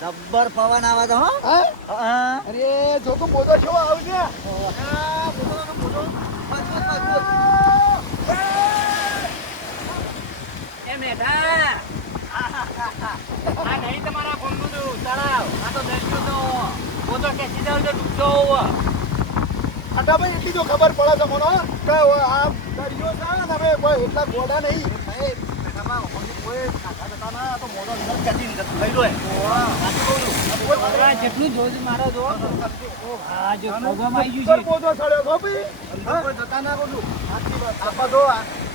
જબ્બર પવન આવે તો હો. અરે જો તો મોટો છો આવજે. એ મેઠા આ નહીં તમારા ફોનનું તળાવ આ તો દરિયો તો મોટો ખેંચી જાવ તો ડૂબતો હોવો. ભાઈ એટલી તો ખબર પડે છે મને કે આ દરિયો છે ને તમે કોઈ એટલા ગોડા નહીં. જેટલું જોજ મારો જો હા જો ભોગવામાં આવી ઉપર ગયું પોતો ચડ્યો છો ભાઈ. કોઈ જતા ના બોલું. આપણે તો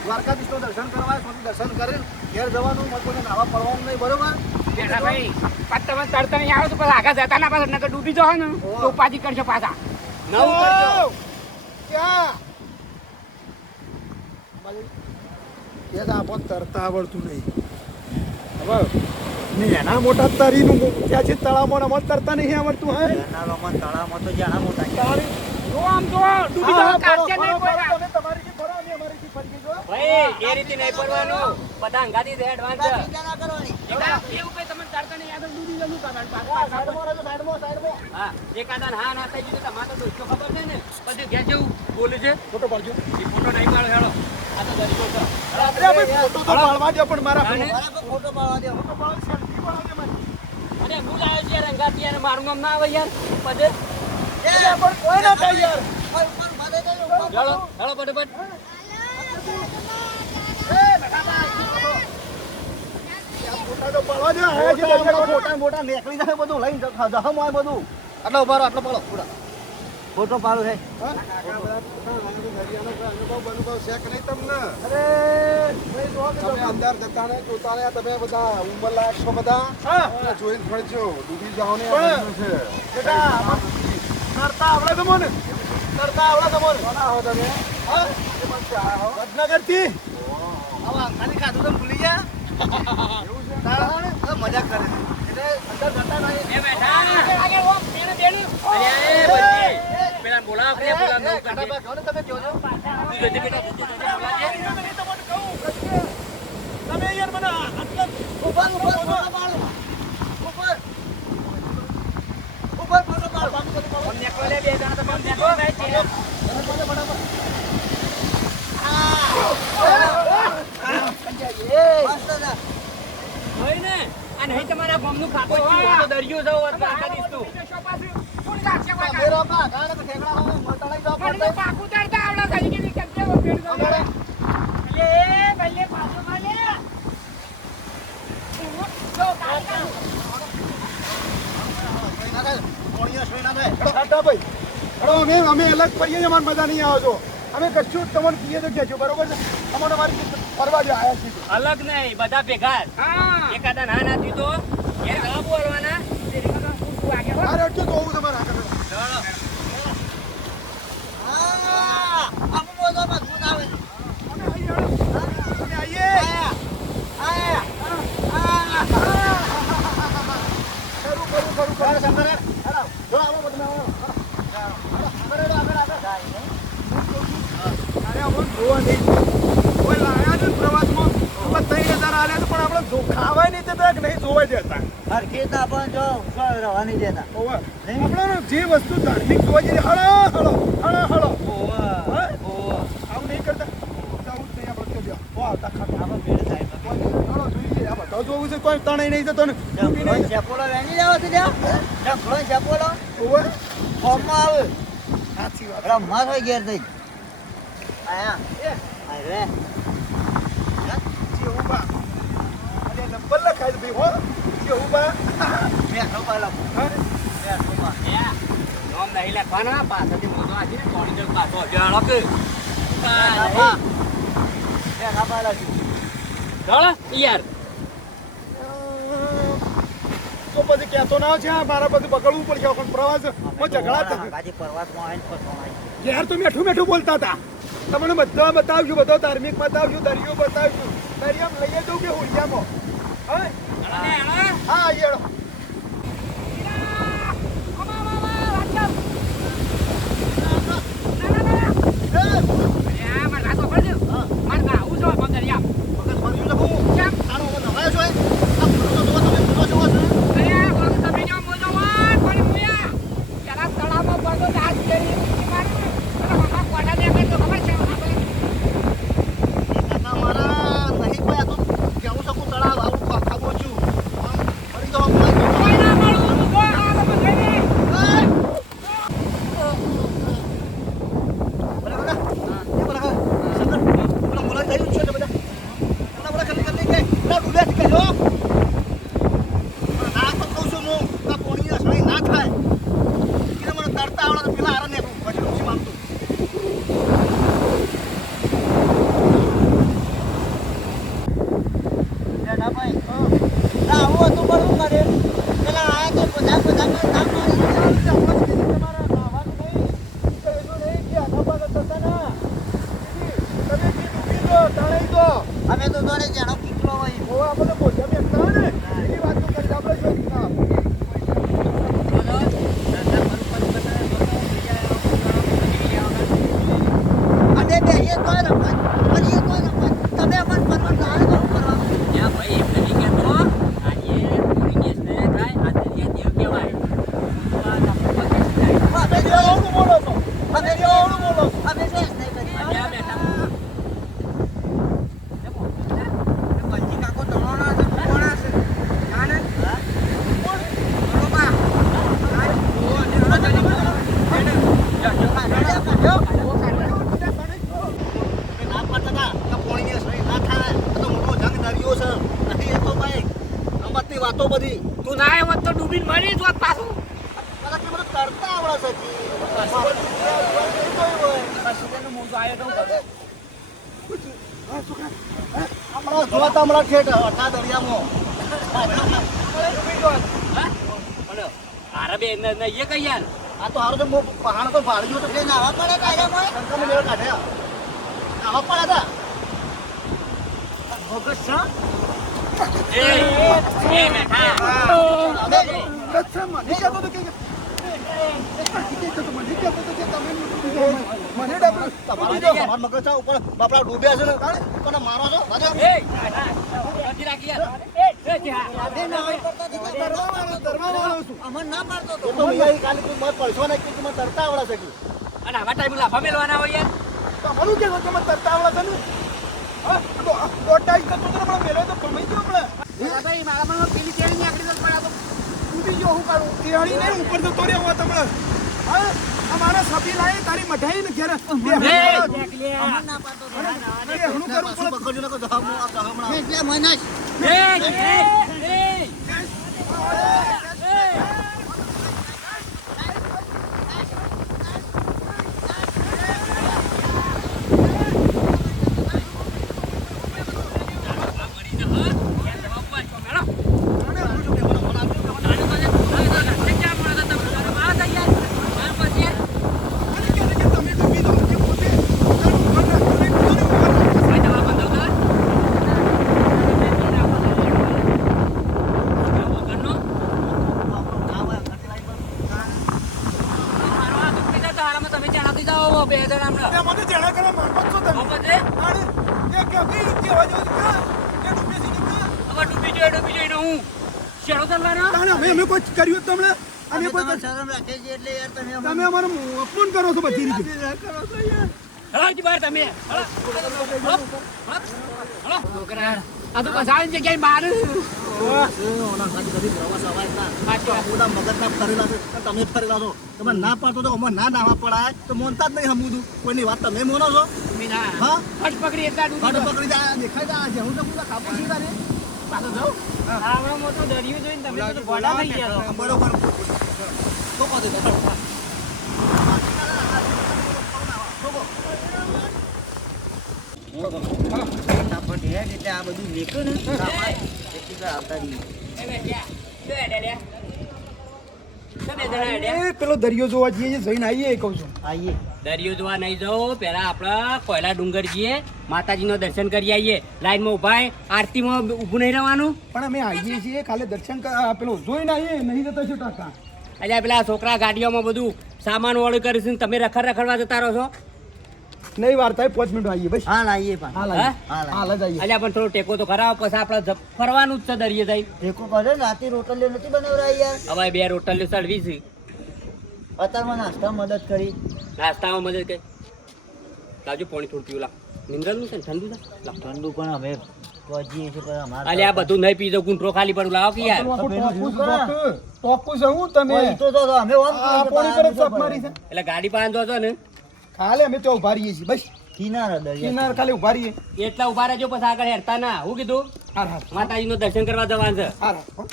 દ્વારકાધીશનું દર્શન કરવા દર્શન કરીને ઘેર જવાનું મતલબ નાવા પડવાનું નહીં બરોબર. છે ભાઈ પાછ તમે તરતા નહીં આવો તો પછી આગળ જતા ના પાછળ નકર ડૂબી જાવ ને તો ઉપાધિ કરશો પાછા નવું કરજો. ક્યાં એ તો આપણને તરતા આવડતું નહીં. હવે એના મોટા તરીનું ત્યાં છે તળાવમાં અમારે તરતા નહીં આવડતું. હે તળાવમાં તો જ્યાં મોટા છે. જો આમ જો ડૂબી જાવ કાચે નહીં પડવા. તમે તમારીથી ફરો અમે અમારીથી ફરી જો. ભાઈ એ રીતે નહીં પડવાનું બધા અંગાથી એડવાન્સ ચિંતા ના કરવાની. એવું કઈ તમે તરતા નહીં આગળ ડૂબી જવું કારણ સાઈડમાં રહેજો, સાઈડમાં. હા એકાદા હા ના થઈ ગયું તો તમારે તો દોસ્તો ખબર છે ને પછી ઘેર જેવું બોલે છે ફોટો પાડજો. એ ફોટો નહીં પાડો હેડો આ તો દરિયો છે. અરે ભાઈ ફોટો તો પાડવા દે પણ મારા અને ફોટો પાડવા દે. ફોટો પાડ સેલ્ફી પાડવા દે મારી. અને હું લાવ્યો છે યાર અંગાથી યાર મારું નામ ના આવે યાર પછી એટલે પણ કોઈ ના થાય યાર. ઉપર માથે જજો. હેડો હેડો ફટાફટ ફોટા તો પાડવા દે. આ જે દરિયા મોટા મોટા નીકળી જાય બધું લઈને જહમ હોય બધું. આટલો ઉભા રહો, આટલો પડો પૂરા. ફોટો પાડો છે. તમે અંદર જતા ને જોતા ને તમે બધા ઉંમરલાયક છો બધા જોઈને ફરજો ડૂબી જાઓ ને તરતા આવડે તમને તરતા આવડે તમને કોના હો તમે વડનગર થી ખાલી ખાધું તો ભૂલી ગયા. મજાક કરે છે. એટલે અંદર જતા નહીં. એ બેઠા આગળ ઓ પેલે બેનું અરે બચ્ચી પેલા બોલાવ કે બોલાવ નું તમે જોજો. તું જોજે બેટા બોલાજે તમે યાર મને આટલા ઉપર ફોટો પાડો. ઉપર ફોટો પાડો. ફોન નેકો લે બે જણા તો ફોન નેકો ભાઈ છે મસ્ત છે. હોય ને આ નહીં તમારા ગામનું ખાતું છે આ તો દરિયો જાવ આખા દિવસ તું મેરો પા ગાને તો ઠેકડા હોય મતળાઈ જાવ પડતે. પાકું તરતા આવડા થઈ ગઈ કે કેવો પેડ દો એ ભલે પાછો માલે જો કાકા અમે અલગ પડીએ છીએ અમારે મજા નહીં આવે છો અમે કશું તમને કહીએ તો કહેજો બરોબર છે અમને અમારી ફરવા જે આવ્યા છીએ અલગ નહીં બધા ભેગા એકાદા ના નાથી તો એ ના બોલવાના અરે અટજો તો હોવું તમારે આગળ આપો બોલો મજબૂત આવે. અમે આવીએ ખરું શંકર જો આવો બધા જોવા નહીં કોઈ લાયા છે પ્રવાસમાં 3000 આલ્યા તો પણ આપણે ખાવાય નહીં દેતા કે નહીં જોવા દેતા હરખી તો આપણને જો રવા નહીં દેતા. આપણે જે વસ્તુ ધાર્મિક જોવા જઈએ હળો આવું નહીં કરતા આવું જ નહીં આપણે તો આવતા ખાતા જોઈએ આ બધા જોવું છે કોઈ તણાઈ નહીં જતો ને ચેપોલો વેણી જાવ છે ત્યાં ચેપોલો ફોર્મમાં આવે. સાચી વાત રમવા થઈ ઘેર થઈ આયા અરે જેવું બા અને નંબર લખાય છે ભાઈ હો જેવું બા મેઠો પાલો મેઠોમાં નામ નહીં લખવાના પાછળથી મોટો આજી ને કોણી જળ પાછો જાળો કે મેઠા પાલો છું. ચાલો યાર તો પછી કહેતો ના છે મારા બધું પકડવું પડશે પણ પ્રવાસ ઝઘડા હતા બાજી પરવાસમાં આવીને ફસવામાં આવી. યાર તો મેઠું બોલતા હતા તમને બધા બતાવજો બધો ધાર્મિક બતાવજો દરિયો બતાવજો દરિયામાં લઈએ જવું કે હોડિયામાં હા યાર મારે આવું છો દરિયા મગજ ફર્યું લખું. તારો હવે નવાયો છો એ? તો અમે તો જોડે જેનો કીકલો હોય ઓ આપણે બોલ્યા બેસતા હોય ને એની વાત તો કરી આપણે જોઈ ના અને બે એ કોઈ રમત પણ એ કોઈ રમત તમે પણ પરવાન ગાળ કરું કરવા યા ભાઈ એમ નહીં કહેતો આજે પૂરી કેસ ને થાય આ દરિયા દેવ કહેવાય અમે જો ઓળું બોલો છો અમે જો ઓળું બોલો છો અમે શેષ નહીં કરી ત્યાં બેઠા પંચી કાકો તણોના છે કોણા છે કાને હા બરોબર વાતો બધી તું ના આવ્યો તો ડૂબીને મરી જોત પાછું મને કરતા આવડે છે હમણાં જોતા હમણાં ઠેઠ અઠા દરિયામાં અરે બે એ કઈ યાર આ તો હારો તો પહાડ તો ભાડી ગયો તો એટલે નાવા પડે કાઢ્યા શંકરને મેળ કાઢ્યા નાવા પડ્યા હતા ભગત શાહ એ બેઠા કચ્છમાં નહીં કહેતો તો કે મને કહેતો તો કે તમે મને ડબલ તમારા મગજ છે ઉપર બાપડા ડૂબ્યા છે ને કોને મારો છો રાજા એ નથી રાખી યાર અમર ના પાડતો તો તો મિયા કાલે તું મત પડશો ને કે તમે તરતા આવડા છે અને આવા ટાઈમ લાફા મેલવાના હોય યાર તમારું કે તમે તરતા આવડા છે ને હા દોટાઈ કરતો તો પણ મેલો તો કમાઈ ગયો આપણે ભાઈ મારા મને પેલી તેડી ની આકડી તો પડ્યા તો તૂટી ગયો હું કાઢું કેળી નહીં ઉપર તો તોડ્યા હોવા તમે હા અમારા સભી લાય તારી મઠાઈ ને ઘેર અમર ના પાડતો તો હું કરું પાછું પકડજો ને કો હમણાં એટલે મનાશ બે જણા હમણાં મને જણા કરવા માંગો છો તમે પછી અને એ કે કેવા જો કે ડૂબી સી કે હવે ડૂબી જોઈને હું શેડો ચાલવાનો તાણે અમે કોઈ કર્યું તમને અમે કોઈ શરમ રાખે છે એટલે યાર તમે તમે અમારું અપમાન કરો છો બધી રીતે કરો છો યાર હળો જ બહાર તમે હળો છોકરા આ તો બસાડી જગ્યાએ માર ઓના ખાલી કદી પ્રવાસ અવાજ ના મોટા મગજના ફરેલા છે તમે ફરેલા છો તમે ના પાડતો તો અમાર ના નાવા પડાય તો મોનતા જ નહીં હમુદું કોઈની વાત તમે મોનો છો મીના હા ફટ પકડી એટલા ફાટો ડૂબી પકડી જાય દેખાય જાય જે હું તો પૂરા કાપો છું તારે પાછો જાઉં આવડો મોટો દરિયો જોઈને તમે તો ભોળા થઈ ગયા છો. બરોબર તો કહો દે એટલે આ બધું લેખો ને આવતા રહીએ એ બેઠ્યા. શું હેડે લ્યા? શું બે જણા હેડ્યા? એ પેલો દરિયો જોવા જઈએ જઈને આવીએ કહું છું આવીએ દરિયો જોવા નહીં જાઓ પેલા આપણા કોયલા ડુંગર જઈએ માતાજીનો દર્શન કરી આવીએ લાઈનમાં ઉભા આરતીમાં ઊભું નહીં રહેવાનું પણ અમે આવીએ છીએ ખાલી દર્શન પેલો જોઈને આવીએ નહીં જતા શું ટાકા એટલે પેલા છોકરા ગાડીઓમાં બધું સામાન વાળું કરે છે ને તમે રખડવા જતા રહો છો નહીં વાર થાય 5 મિનિટ આવીએ બસ હાલ આવીએ પણ હાલ હા? આવીએ હાલ જ આવીએ એટલે પણ થોડો ટેકો તો કરાવો પછી આપણે ફરવાનું જ છે દરિયે જઈ ટેકો કરે રાતે રોટલીઓ નથી બનાવરા યાર હવે બે રોટલીઓ સળવી છે અત્યારમાં નાસ્તા મદદ કરી નાસ્તામાં મદદ કરી લાવજો પાણી થોડું પીવું લાવ મિનરલનું છે ને ઠંડુ છે લાવ. ઠંડુ પણ અમે પહોંચીએ છીએ પણ અમારે અલ્યા આ બધું નહીં પીધો ગુંઠરો ખાલી પડું લાવો કે યાર ટોકું છે હું તમે કોઈ તો અમે ઓમ આ પોણી પર જ સપ મારી છે એટલે ગાડી પાસે જો છો ને ખાલી અમે તો ઉભા રહીએ છીએ બસ કિનારો દરિયા કિનાર ખાલી ઉભા રહીએ એટલા ઉભા રહેજો પછી આગળ હેરતા ના હું કીધું હાર હાર માતાજીનું દર્શન કરવા જવાનું છે હાર હાર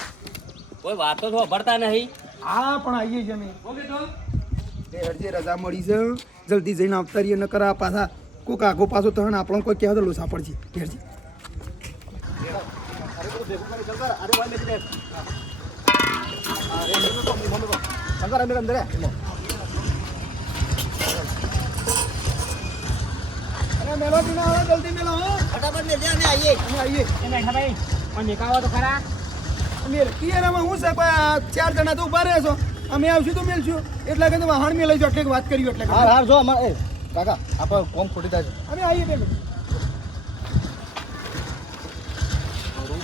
કોઈ વાતો તો ભરતા નહીં હા પણ આવીએ છીએ અમે હું કીધું એ હરજે રજા મળી છે જલ્દી જઈને આવતા રહીએ ન કરા પાછા કોક આગો પાછો તહન આપણને કોઈ કહેવા તો લોસા પડશે હેરજી મેલોડી ના આવે જલ્દી મેલો હો ફટાફટ મેલ દે અમે આવીએ અમે આવીએ એ બેઠા ભાઈ પણ દેખાવો તો ખરા મેલ કિયારામાં હું છે કોઈ આ 4 જણા તો ઊભા રહે છો અમે આવશું તો મેલશું એટલે કે વાહણ મેલ જો એટલે વાત કરી એટલે હાર હાર જો અમારે એ કાકા આપણે કોમ ખોટી થાય છે અમે આવીએ બે મિનિટ.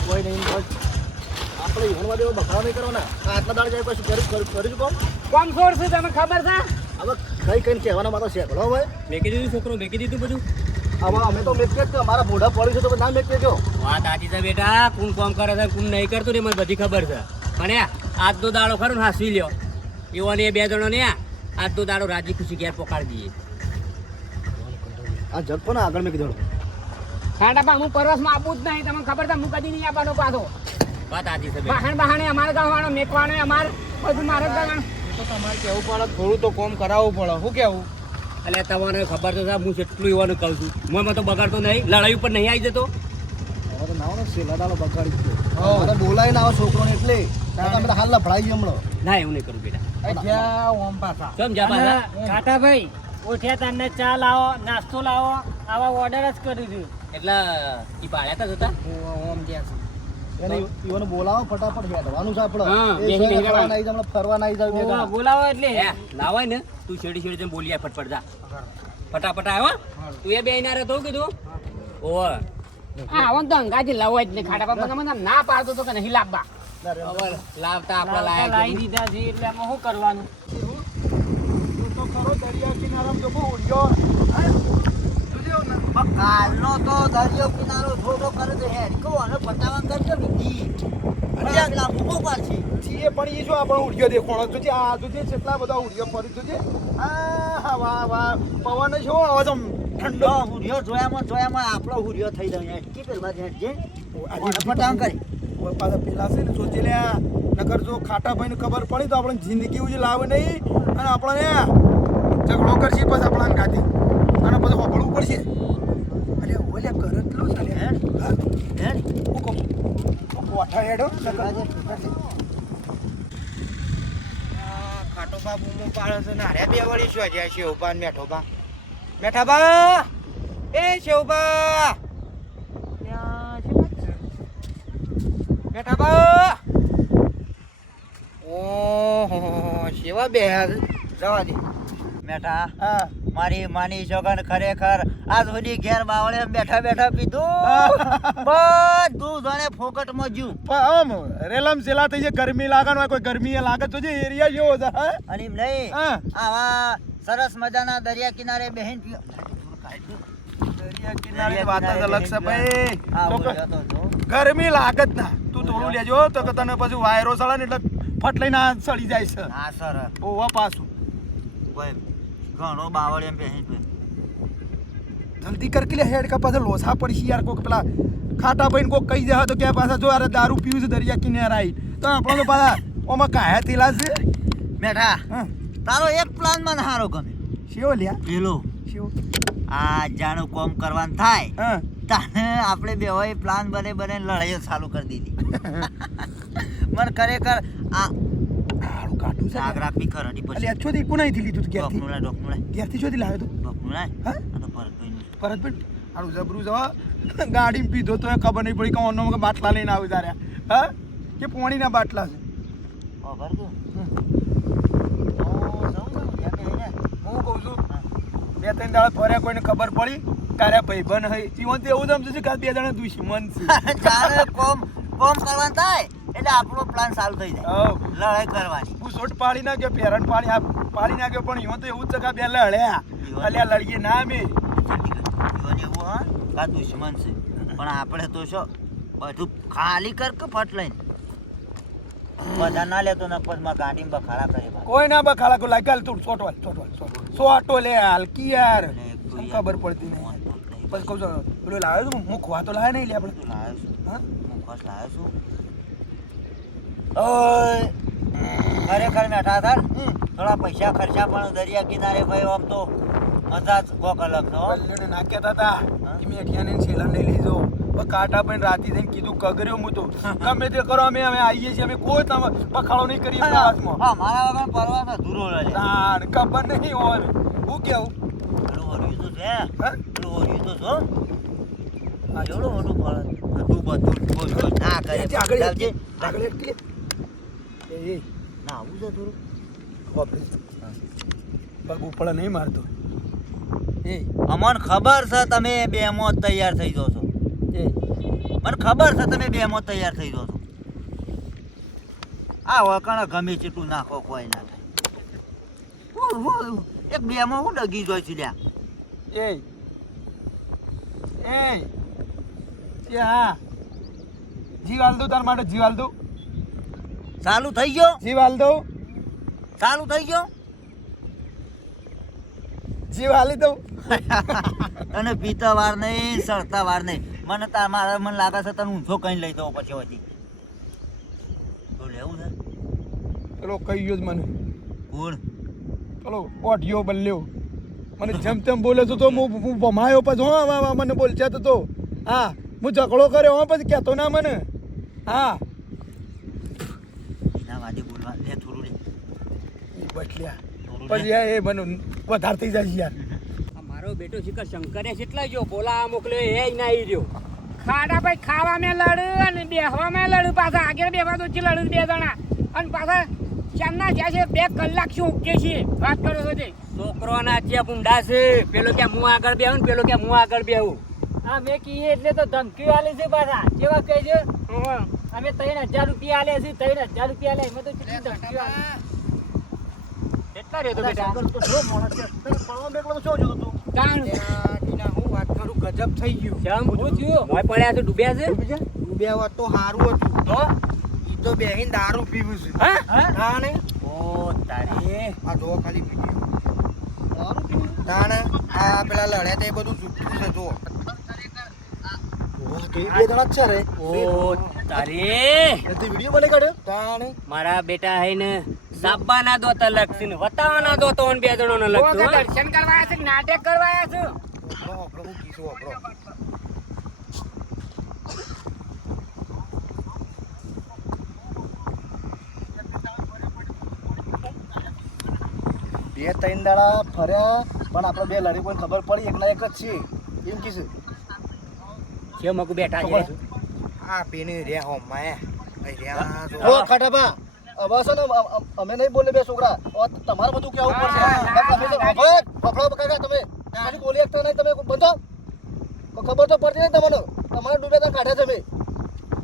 કોઈ નહીં આપણે ઈવણવા દેવો બકરા નહીં કરવાના આટલા દાડ જાય પછી કરીશું કોમ કોમ છોડ છે તમને ખબર છે હવે કઈ કઈ કહેવાનો મારો છે ભલો ભાઈ મેકી દીધું છોકરો મેકી દીધું બધું હવે અમે તો મેકીએ જ મારા મોઢા પડ્યું છે તો ના મેકીએ જો વાત સાચી છે બેટા કોણ કોમ કરે છે કોણ નહીં કરતું ને મને બધી ખબર છે પણ આજનો દાડો ખરો ને હાસવી લ્યો એવો ને એ 2 જણો ને આજનો દાડો રાજી ખુશી ઘેર પોકાડી દઈએ આ જગ પણ આગળ મેકી દેવાનું ખાડા પા હું પરવાસમાં આપું જ નહીં તમને ખબર છે હું કદી નહીં આપવાનો પાછો વાત સાચી છે બહાણ બહાણે અમારે ગાવાનો મેકવાનો અમારે બધું મારે જ કરવાનું તો તમારે કેવું પડે થોડું તો કોમ કરાવવું પડે શું કેવું એટલે તમને ખબર તો છે હું જેટલું એવાનું કહું છું મોંમાં તો બગાડતો નહીં લડાઈ ઉપર નહીં આવી જતો હવે તો નાવો ને સેલાડાનો બગાડી દીધો મારે બોલાય ના આવો છોકરોને એટલે કાકા અમે તો હાલ લફડાઈ ગયો હમણાં ના એવું નહીં કરું બેટા જ્યાં ઓમ પાછા સમજા પાછા કાટાભાઈ ઉઠ્યા તમને ચા લાવો નાસ્તો લાવો આવા ઓર્ડર જ કર્યું છું એટલે ઈ પાડ્યા તા જતા ઓમ જ્યાં એને ઈવોને બોલાવો ફટાફટ હેડવાનું છે આપણે હા, એ બેસી છે બેસી ફરવા નહીં જમણે ફરવા નહીં જાવ ભેગા બોલાવો એટલે લાવાય ને તું છેડી છેડી જઈને બોલી આય ફટફટ જા ફટાફટ આવ્યો તું એ બે ના રહેતો કીધું ઓય હા આવો તો અંગાજી લાવો જ નહીં ખાટા બાપા મને ના પાડતો તો કે નહીં લાવવા હવે લાવતા આપણા લાવી લાયક દીધા છે એટલે આમાં શું કરવાનું તો ખરો દરિયા કિનારામાં તો બહુ ઉડ્યો કાલનો તો દરિયો કિનારો થોડો કરે છે હેડ કહો અને પટાવા કરજો બીજી અરે પેલા મૂકો પાછી છીએ પણ એ શું આપણો ઉડ્યો દેખોણો જોજે આ જોજે કેટલા બધા ઉડ્યો ફરી જોજે આ વાહ વાહ પવન શું આવે છે આમ ઠંડો હુરિયો જોયામાં આપણો હુરિયો થઈ જાય હેડ કે પેલા હેડ જે આજે પટાવા કરી ઓય પાછા પેલા છે ને સોચી લે નકર જો ખાટા ભાઈને ખબર પડી તો આપણે જિંદગી ઉજી લાવે નહીં અને આપણને ઝઘડો કરશે પછી આપણા ગાતી અને પછી હોપડવું પડશે અરે ઓલે કરતલું છે લે હેડ કોઠા હેડો ખાટો બા બૂમો પાડે છે ને હારે બે વળી શું જાય છે ઉભા ને મેઠો બા મેઠા બા એ શેવબા મેઠા બા ઓહો શેવા બે જવા દે મેઠા હા મારી માની છોકન ખરેખર આજ સુધી ઘેર બાવળે બેઠા બેઠા પીધું બધું જાણે ફોકટમાં જ્યું પણ આમ રેલમ સેલા થઈ છે ગરમી લાગે ને કોઈ ગરમી લાગે તો જે એરિયા જેવો છે હા અને એમ નહીં હા. આવા સરસ મજાના દરિયા કિનારે બેહીન પીઓ દરિયા કિનારે વાત જ અલગ છે ભાઈ આ તો બોલ્યો તો જો. ગરમી લાગે જ ના તું થોડું લેજો તો કે તને પછી વાયરો સળે ને એટલે ફટ લઈને આ સળી જાય છે હા સર ઓવા પાછું કોઈ ઘણો બાવળ એમ બેહીન પીઓ. જલ્દી કર કે લે હેડ કા પાછા લોસા પડશે યાર કોક પેલા ખાટા ભાઈને કોક કહી દે તો કે પાછા જો અરે દારૂ પીવું છે દરિયા કિનારે આવી તો આપણો તો પાછા ઓમાં કાયા થેલા છે મેઠા હા તારો એક પ્લાન મને હારો ગમે શેવો લ્યા પેલો શેવો આ જાણું કોમ કરવાનું થાય હા તાને આપણે બે હોય પ્લાન બને લડાઈઓ ચાલુ કરી દીધી મને ખરેખર આ હારું કાઢું છે આગ રાખવી ખરડી અલે પછી અચ્છોથી કોનાઈથી લીધું તું ક્યાંથી ડોકનું ક્યારથી ચોથી લાવ્યો તું લાય હા આ તો ભરતભાઈનું છે. પરત પણ હારું જબરું જવા ગાડીમાં પીધો તો ખબર નહીં પડી કે ઓનો કે બાટલા લઈને આવી તાર્યા હા કે પોણીના બાટલા છે ઓ ભરતું હું કહું છું બે ત્રણ દાડા ફર્યા કોઈને ખબર પડી તારા ભાઈબંધ હઈ જીવન તો એવું જ સમજે છે કે આ બે જણા દુશ્મન છે જ્યારે કોમ કરવાનું થાય એટલે આપણો પ્લાન ચાલુ થઈ જાય હવ લડાઈ કરવાની હું શોટ પાડી નાખ્યો પેરણ પાડી નાખ્યો પણ ઈવન તો એવું જ છે કે આ બે લડ્યા અલ્યા લડીએ ના અમે જીવન એવું હા કા દુશ્મન છે પણ આપણે તો શું બધું ખાલી કર કે ફટ લઈને બધા ના લેતો નકમાં ગાડીમાં બખાડા કરે ભાઈ. કોઈ ના બખાડા કો લાગ્યા તું સોટો લે હલકી યાર શું ખબર પડતી નહીં બસ કહું છું પેલો લાવ્યો તું મુખવા તો લાવે નહીં લે આપણે તું લાવ્યો છું હા મુખવાસ લાવ્યો છું ઓય ખરેખર મેઠા થાર થોડા પૈસા ખર્ચા પણ દરિયા કિનારે ભાઈ આમ તો મજા જ કોક અલગ છે હો. કલ્યાણે નાખ્યા હતા મેં અઠિયાને સેલર નહીં લીધો કાંટા પણ રાતી થઈને કીધું કગર્યો હું તો ગમે તે કરો અમે આવીએ છીએ અમે કોઈ તમે બખાડો નહીં કરીએ પ્રવાસમાં હા મારા વગર પરવાસ અધૂરો રહે તાણ ખબર નહીં હોય હું કેવું પેલું હોર્યું તો છે હા પેલું હોર્યું તો જો એવડું મોટું ફળ હતું બધું બોલ બોલ ના કરે એ આગળ લાવજે. આગળ એક ક્લિપ. એ ના આવું છે થોડું બાપરે. પગ ઉપર નહીં મારતો. એ અમને ખબર છે તમે બે મોત તૈયાર થઈ જાઓ છો એ મને ખબર છે તમે બે મોત તૈયાર થઈ જાઓ છો આ વકણ ગમે તેટલું નાખો કોઈ ના થાય એક બે માં હું ડગી જોઈ છું લ્યા એ હા જીવ હાલ દઉં તાર માટે જીવ હાલ દઉં ચાલુ થઈ ગયો જીવ હાલ દઉં ચાલુ થઈ ગયો જીવ હાલી દઉં અને પીતા વાર નહીં સળતા વાર નહીં મને મારા મને લાગે છે તને ઊંધો કઈ લઈ દઉં પછી હોતી તો લેવું છે પેલો કહી ગયો જ મને કોણ પેલો ઓઢિયો બલ્લ્યો મને જેમ તેમ બોલે તો હું ભમાયો પછી હા મને બોલશે તો હા હું ઝઘડો કર્યો હા પછી કહેતો ના મને હા એના વાદે બોલવા લે થોડું લે બટલ્યા થોડું પછી લે. એ મને વધારે થઈ જાય છે યાર આ મારો બેટો શિખર શંકરે કેટલા જો બોલા મોકલ્યો એ ના આવી રહ્યો ખાડા ભાઈ ખાવામાં લડ અને બેહવામાં લડ પાછા આગળ બેહવા તો લડ બે જણા અને પાછા ચાંદના જ્યાં છે 2 કલાક શું ઉકે છે વાત કરો છો તે છોકરોના ત્યાં ભૂંડા છે પેલો કે હું આગળ બેહું ને પેલો કે હું આગળ બેહું હા મેં કહીએ એટલે તો ધમકી આલી છે પાછા કેવા કહે છે અમે 3000 રૂપિયા આલ્યા છે 3000 રૂપિયા આલ્યા એમાં તો કેટલી ધમકીઓ આલી. કેટલા રહ્યો તો બેટા તો જો મોણસ છે તને પડવા બેકલો શું જોતું તું કાણ ટીના હું વાત કરું ગજબ થઈ ગયું જમ હું થયું મોય પડ્યા છે ડૂબ્યા છે ડૂબ્યા હોત તો સારું હતું તો ઈ તો બેહીને દારૂ પીવું છે હા તાણે ઓ તારી આ જો ખાલી વિડિયો તાણે આ પેલા લડ્યા તે બધું જુઠ્ઠું છે જો બે જણા જ છે રે ઓ તારી નથી વિડીયો બને કાઢ્યો તાણે મારા બેટા હે ને સાબાના દોત અલગ છે ને વતાવાના દોત ઓન બે જણોનો અલગ છે દર્શન કરવા આવ્યા છે નાટક કરવા આવ્યા છે આપણો હું કીધું આપણો બે ત્રણ દાડા ફર્યા પણ આપણે બે લડી કોઈ ખબર પડી એકના એક જ છે એમ કીધું કેમ મગુ બેઠા છે આ પેને રે હો માય રહ્યા જો ઓ ખાટાબા હવે છે ને અમે નહીં બોલે બે છોકરા તમારે બધું કેવું પડશે ફફડા બકાયા તમે ખાલી બોલી એકતા નહીં તમે બંધો ખબર તો પડતી નહીં તમને તમારે ડૂબે ત્યાં કાઢ્યા છે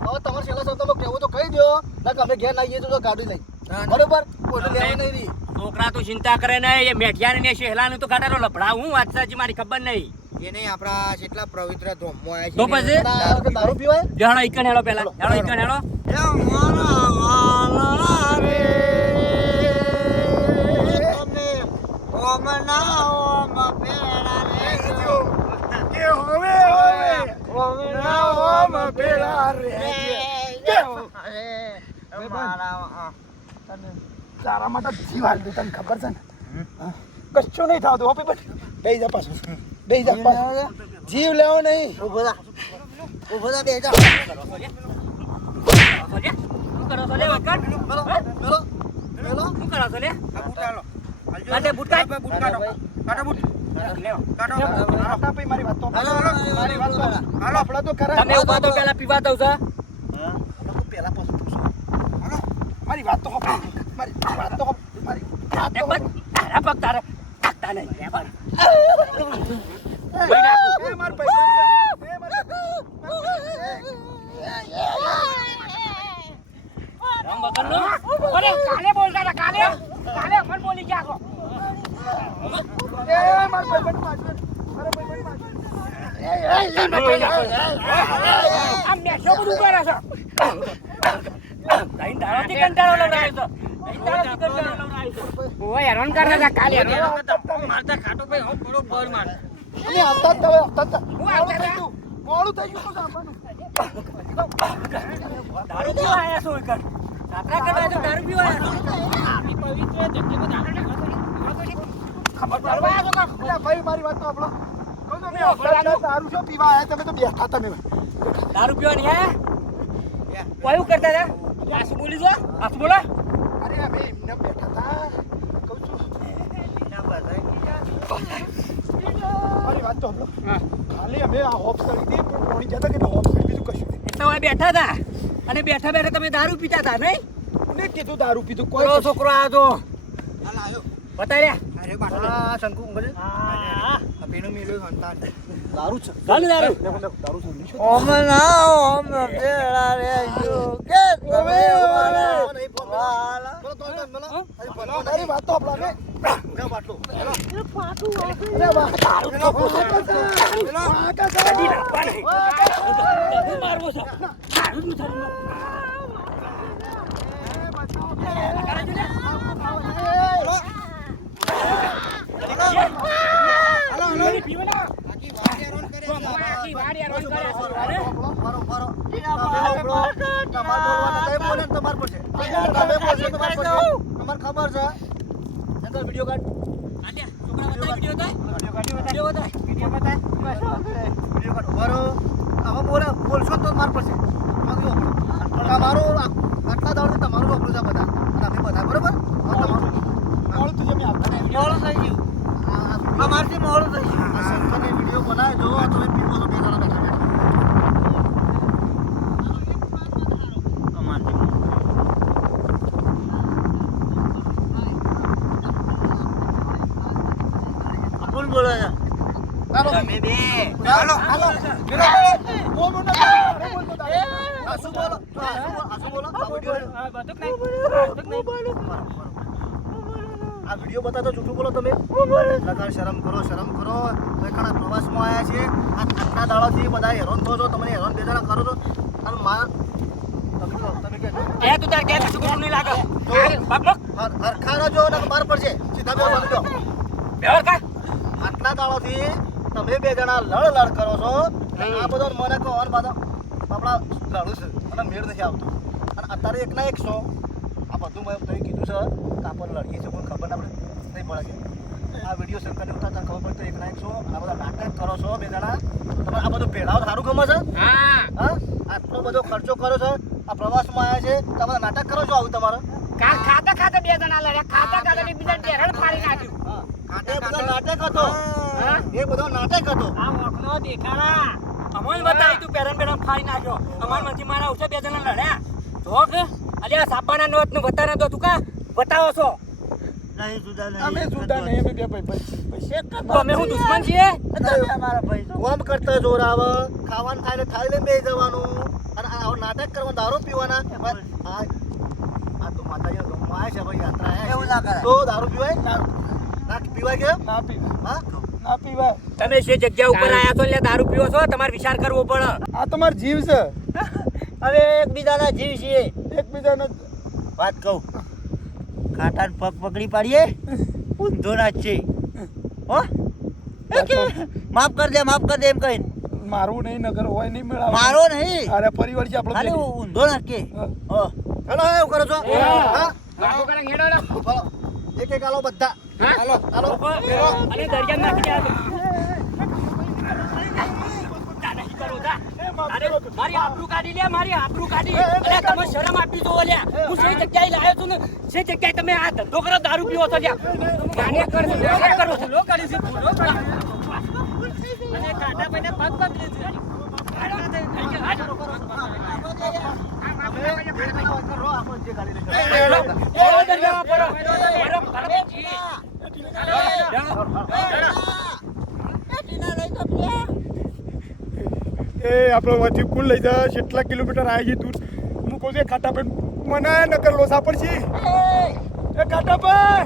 હવે તમારે છેલ્લા શબ્દમાં કહેવું તો કહી દો ના અમે ઘેર ના જઈએ તો ગાડી લઈ બરોબર કોઈ લેવા નહીં રહી છોકરા તો ચિંતા કરે ને એ મેઠિયાને ને શેહલાનું તો કાઢારો લફડા હું વાત સાચી મારી ખબર નહીં એને આપણા જેટલા પવિત્ર ધોમમાં આવ્યા તો પછી દારૂ પીવાય હેળો ઈકણ હેળો પેલા હેળો ઈકણ હેળો એ મારા વાલા રે તમે ઓમના ઓમ પેડા રે કે હવે ઓમના ઓમ પેલા રે મારા તારા માટે જીવ હાલ દઉં તને ખબર છે ને કશું નહીં થતું હોપી બટ બે જા પાછું બે જા પાછું જીવ લેવો નહીં ઉભો થા બે જા શું કરો છો લે વકટ શું કરો છો લે કાઢે બૂટ કાઢ બૂટ કાઢો કાઢો બૂટ કાઢો આટા પઈ મારી વાત તો હાલો, મારી વાત તો હાલો. હાલો આપડા તો કરે તમે ઉભા તો પેલા પીવા દઉં છો પેલા પાછું પૂછો હાલો મારી વાત તો હોપ મારી વાત તો હોપ મારી વાત તો એક હોપ. બાદ તારા પગ તારે તાકતા નહીં લે બસ ભાઈ નાખું એ માર પૈસા એ માર રામ બકરનો અરે કાલે બોલતા હતા કાલે મન બોલી ગયા છો એ માર પૈસા માર આમ બેસો બધું કરે છે તઈ દાડાથી કંટાળો લવડાવ્યો છો તઈ દાડાથી કંટાળો લવડાવ્યો છો ઓય હેરાન કરતા હતા કાલે મારતા ખાટો ભાઈ હું બરો બર માર એ આવતા જ તમે આવતા જ હું આવતા હતા મોડું થઈ ગયું તો આપવાનું દારૂ પીવા આયા છો એકર સાતરા કરવા તો દારૂ પીવા આયા છો આપણી પવિત્ર જગ્યામાં દારૂ ના ખબર પડવા આયા છો કા અલ્યા ભાઈ મારી વાત તો આપણો કહું તો નહીં આવતા દારૂ શું પીવા આયા તમે તો બેઠા તમે દારૂ પીવા નહીં આયા કોયું કરતા હતા આ શું બોલી છો આ શું બોલા અરે અમે એમને બેઠા હતા કહું છું મારી વાત તો આપણો ખાલી અમે આ હોપ કરી હતી પાણી જતા કે હોમ બીજું કશું નહીં. એટલે હવે બેઠા હતા અને બેઠા બેઠા તમે દારૂ પીતા હતા નહીં? ને કીધું દારૂ પીધું કોઈ કોઈ છોકરો આ તો હાલ આવ્યો બતાવ્યા અરે બાટલો આ શંકુ ઊંઘે છે? હા આ પેનો મેલ્યો સંતાન દારૂ છે ચાલ દારૂ દારૂ છે નહીં શું? ઓમ ના ઓમ ભેળા રેજો કે તમે અમારા વાલા. બોલો તો એમ બોલો. અરે વાત તો આપણા ને ગામ બાટલો અરે વાહ દારૂ તો મારવો છે દારૂ નું થરું આખી વાડી હેરાન કરે છે અરે ખબર છે વિડીયો કાઢ આલ્યા છોકરા બતાય વિડિયો બતાય વિડિયો બતાય વિડીયો કાઢ બરો હવે બોલશો તો માર પડશે તમારું આટલા દાડથી તમારું રોકડું છે બધા અને અમે બધા બરોબર મોડું તું જમી આવતા મોડું થઈ ગયું અમારથી મોડું થઈ ગયું આ શંકરને વિડીયો બનાવે જો તમે પીવો તો બે જણા બેઠા બેઠા અમારથી કોણ બોલો છે ચાલો તમે બે હાલો હાલો બોલો ના આસુ બોલો આસુ બોલો આ વિડીયો બધું નહીં આ વિડીયો બતાતો જૂઠું બોલો તમે લગાડ શરમ કરો ઘણા પ્રવાસમાં આવ્યા છે આ આટલા દાડાથી બધા હેરાન થો છો તમને હેરાન બેદાણા કરો છો અને મારા તમે કે એ તું તાર કે કશું નહીં લાગે બાપ હરખા રજો ને માર પડશે સીધા બે બોલી દો બેવર કા આટલા દાડાથી તમે બે જણા લડ કરો છો આ બધો મને કહો અને બધા આપણા લડું છે અને મેળ નથી આવતો અને અત્યારે એકના એક છો આ બધું મેં તમે કીધું છે કે આપણે લડીએ છીએ કોઈ ખબર ના પડે નહીં પડે છે આ વિડીયો શંકરને ઉતારતા ખબર પડે તો એકના એક છો આ બધા નાટક કરો છો બે જણા તમારે આ બધું ભેળાવ સારું ગમે છે હા હા આટલો બધો ખર્ચો કરો છો આ પ્રવાસમાં આવ્યા છે તમે નાટક કરો છો આવું તમારે કાલ ખાતા બે જણા લડ્યા ખાતા બીજા ઢેરણ ફાડી નાખ્યું એ બધો નાટક હતો એ બધો નાટક હતો આ ઓખનો દેખાડા અમોલ બતાવી તું પેરન ફાડી નાખ્યો અમાર માંથી મારા ઉસે બે જણા લડ્યા જો કે અલ્યા સાપાના નોટ નું બતાના તો તું કા બતાવો છો નહીં જુદા નહીં અમે જૂતા નહીં અમે બે ભાઈ તો અમે હું દુશ્મન છીએ તમે અમારા ભાઈ છો કોમ કરતા જોર આવે ખાવાનું થાય ને થાળી લઈને બેસી જવાનું અને આવું નાટક કરવા દારૂ પીવાના આ તો માતાજી રમવા આવ્યા છે ભાઈ યાત્રા એવું ના કરાય. તો દારૂ પીવાય ના પીવાય કે ના પીવાય હા ના પીવાય તમે જે જગ્યા ઉપર આયા છો એટલે દારૂ પીવો છો તમારે વિચાર કરવો પડે આ તમારો જીવ છે હવે એકબીજાના જીવ છીએ એકબીજાને વાત કહું કાંટાને પગ પકડી પાડીએ ઊંધો નાચીએ હો માફ કર દે એમ કહીને મારવું નહીં નગર હોય નહીં મેળાવે મારો નહીં અરે પરિવાર છે આપણો ખાલી ઊંધો નાખીએ હો હેલો એવું કરો છો હા લાખો કરા હેડો લો ચાલો એક એક આલો બધા હા? હાલો હાલો અને દરિયા નાખી દે અરે મારી આબરૂ કાઢી લે મારી આબરૂ કાઢી અરે તમે શરમ આપી દો લ્યા હું જે જગ્યાએ લાવ્યો છું ને જે જગ્યાએ તમે આ ધંધો કરો દારૂ પીવો છો લ્યા ગાને કરજો કરો છો લો કરી છે ભૂલો કરી અને કાટા ભાઈને પગ પકડી છે એ આપણો વચ્ચે કુલ લઈ જા કેટલા કિલોમીટર આવી ગઈ તું હું કહું છું ખાટા ભાઈ મને નકર લોસા પડશે એ ખાટા ભાઈ